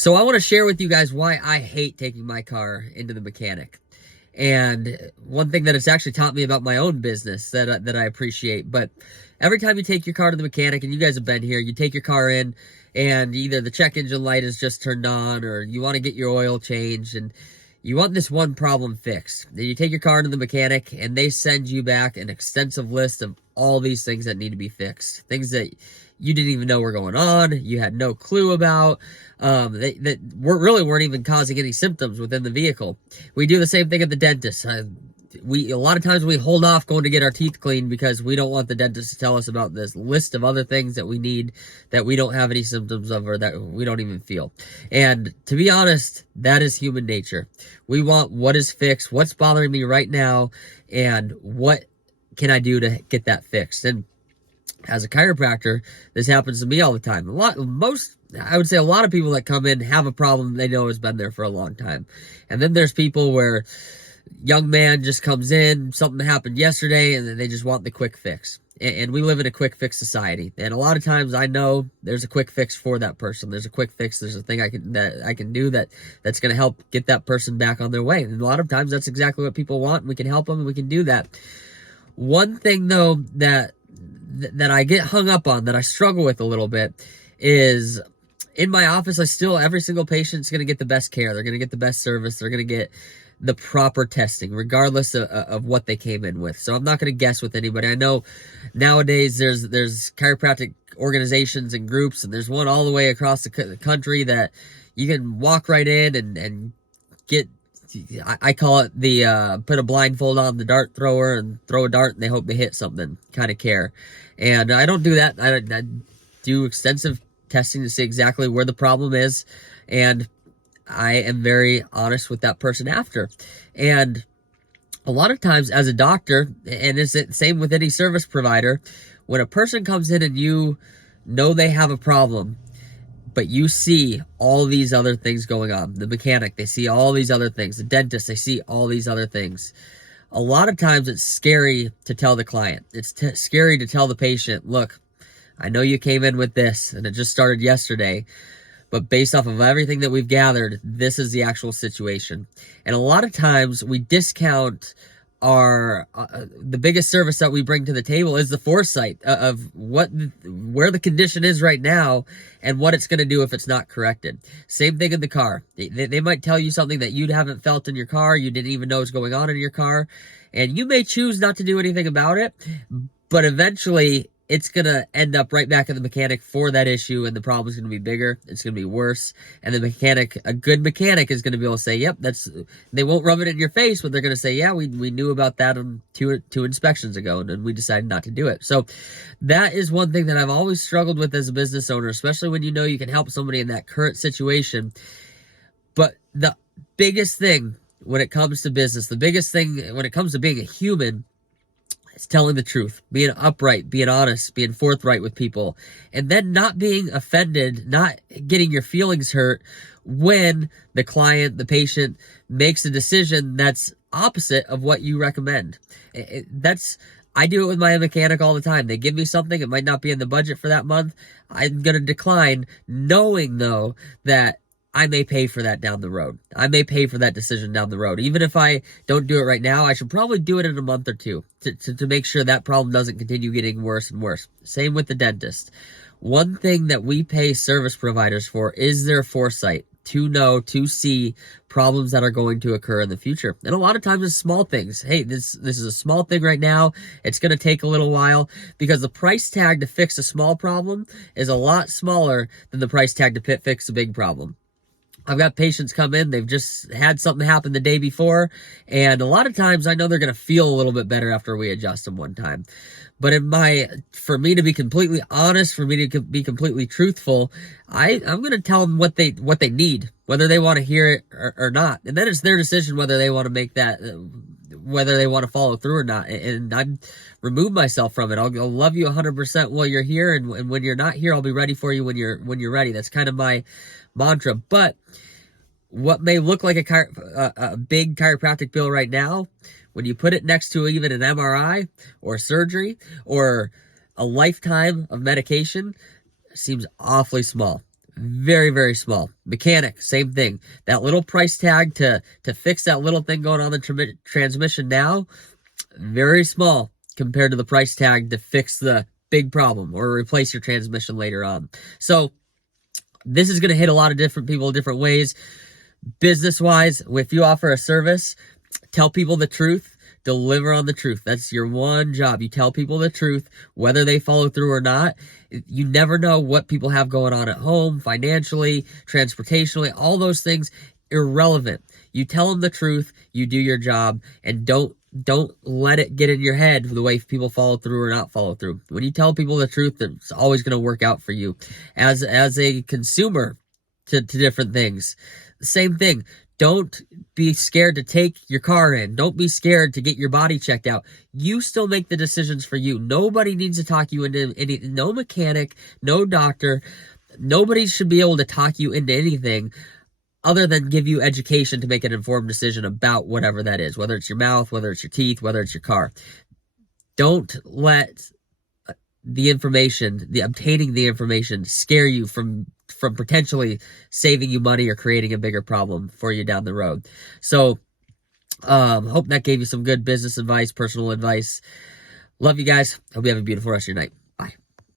So I want to share with you guys why I hate taking my car into the mechanic. And one thing that it's actually taught me about my own business that I appreciate. But every time you take your car to the mechanic, and you guys have been here, you take your car in and either the check engine light is just turned on or you want to get your oil changed and you want this one problem fixed. Then you take your car to the mechanic and they send you back an extensive list of all these things that need to be fixed. Things that you didn't even know were going on, you had no clue about, that weren't even causing any symptoms within the vehicle. We do the same thing at the dentist. A lot of times we hold off going to get our teeth cleaned because we don't want the dentist to tell us about this list of other things that we need that we don't have any symptoms of or that we don't even feel. And to be honest, that is human nature. We want what is fixed, what's bothering me right now, and what can I do to get that fixed. And as a chiropractor, this happens to me all the time. I would say a lot of people that come in have a problem they know has been there for a long time. And then there's people where young man just comes in, something happened yesterday, and then they just want the quick fix. And we live in a quick fix society. And a lot of times I know there's a quick fix for that person. There's a quick fix. There's a thing I can do that's going to help get that person back on their way. And a lot of times that's exactly what people want. And we can help them and we can do that. One thing though that I get hung up on, that I struggle with a little bit, is in my office, every single patient's going to get the best care. They're going to get the best service. They're going to get the proper testing, regardless of what they came in with. So I'm not going to guess with anybody. I know nowadays there's chiropractic organizations and groups, and there's one all the way across the country that you can walk right in and get, I call it the put a blindfold on the dart thrower and throw a dart and they hope they hit something kind of care. And I don't do that. I do extensive testing to see exactly where the problem is, and I am very honest with that person after. And a lot of times as a doctor, and it's the same with any service provider, when a person comes in and you know they have a problem, but you see all these other things going on. The mechanic, they see all these other things. The dentist, they see all these other things. A lot of times it's scary to tell the client. It's scary to tell the patient, look, I know you came in with this and it just started yesterday, but based off of everything that we've gathered, this is the actual situation. And a lot of times we discount the biggest service that we bring to the table is the foresight of where the condition is right now and what it's going to do if it's not corrected. Same thing in the car. They might tell you something that you haven't felt in your car, you didn't even know was going on in your car, and you may choose not to do anything about it, but eventually it's going to end up right back at the mechanic for that issue, and the problem is going to be bigger, it's going to be worse, and a good mechanic is going to be able to say, yep, they won't rub it in your face, but they're going to say, yeah, we knew about that two inspections ago, and we decided not to do it. So that is one thing that I've always struggled with as a business owner, especially when you know you can help somebody in that current situation. But the biggest thing when it comes to business, the biggest thing when it comes to being a human, it's telling the truth, being upright, being honest, being forthright with people, and then not being offended, not getting your feelings hurt when the client, the patient, makes a decision that's opposite of what you recommend. I do it with my mechanic all the time. They give me something, it might not be in the budget for that month. I'm going to decline, knowing though that I may pay for that down the road. I may pay for that decision down the road. Even if I don't do it right now, I should probably do it in a month or two to make sure that problem doesn't continue getting worse and worse. Same with the dentist. One thing that we pay service providers for is their foresight to know, to see problems that are going to occur in the future. And a lot of times it's small things. Hey, this is a small thing right now. It's going to take a little while, because the price tag to fix a small problem is a lot smaller than the price tag to fix a big problem. I've got patients come in, they've just had something happen the day before, and a lot of times I know they're going to feel a little bit better after we adjust them one time. But for me to be completely honest, for me to be completely truthful, I'm going to tell them what they need, whether they want to hear it or not. And then it's their decision whether they want to make that, whether they want to follow through or not. And I remove myself from it. I'll love you 100% while you're here, and when you're not here, I'll be ready for you when you're ready. That's kind of my mantra. But what may look like a big chiropractic bill right now, when you put it next to even an MRI or surgery or a lifetime of medication, seems awfully small. Very, very small. Mechanic, same thing. That little price tag to fix that little thing going on the transmission now, very small compared to the price tag to fix the big problem or replace your transmission later on. So this is going to hit a lot of different people different ways. Business wise, if you offer a service, tell people the truth, deliver on the truth. That's your one job. You tell people the truth, whether they follow through or not. You never know what people have going on at home, financially, transportationally, all those things, irrelevant. You tell them the truth, you do your job, and don't let it get in your head the way people follow through or not follow through. When you tell people the truth, it's always going to work out for you. As a consumer to different things, same thing. Don't be scared to take your car in. Don't be scared to get your body checked out. You still make the decisions for you. Nobody needs to talk you into anything. No mechanic, no doctor. Nobody should be able to talk you into anything other than give you education to make an informed decision about whatever that is, whether it's your mouth, whether it's your teeth, whether it's your car. Don't let the information, the obtaining the information, scare you from potentially saving you money or creating a bigger problem for you down the road. So, hope that gave you some good business advice, personal advice. Love you guys. Hope you have a beautiful rest of your night.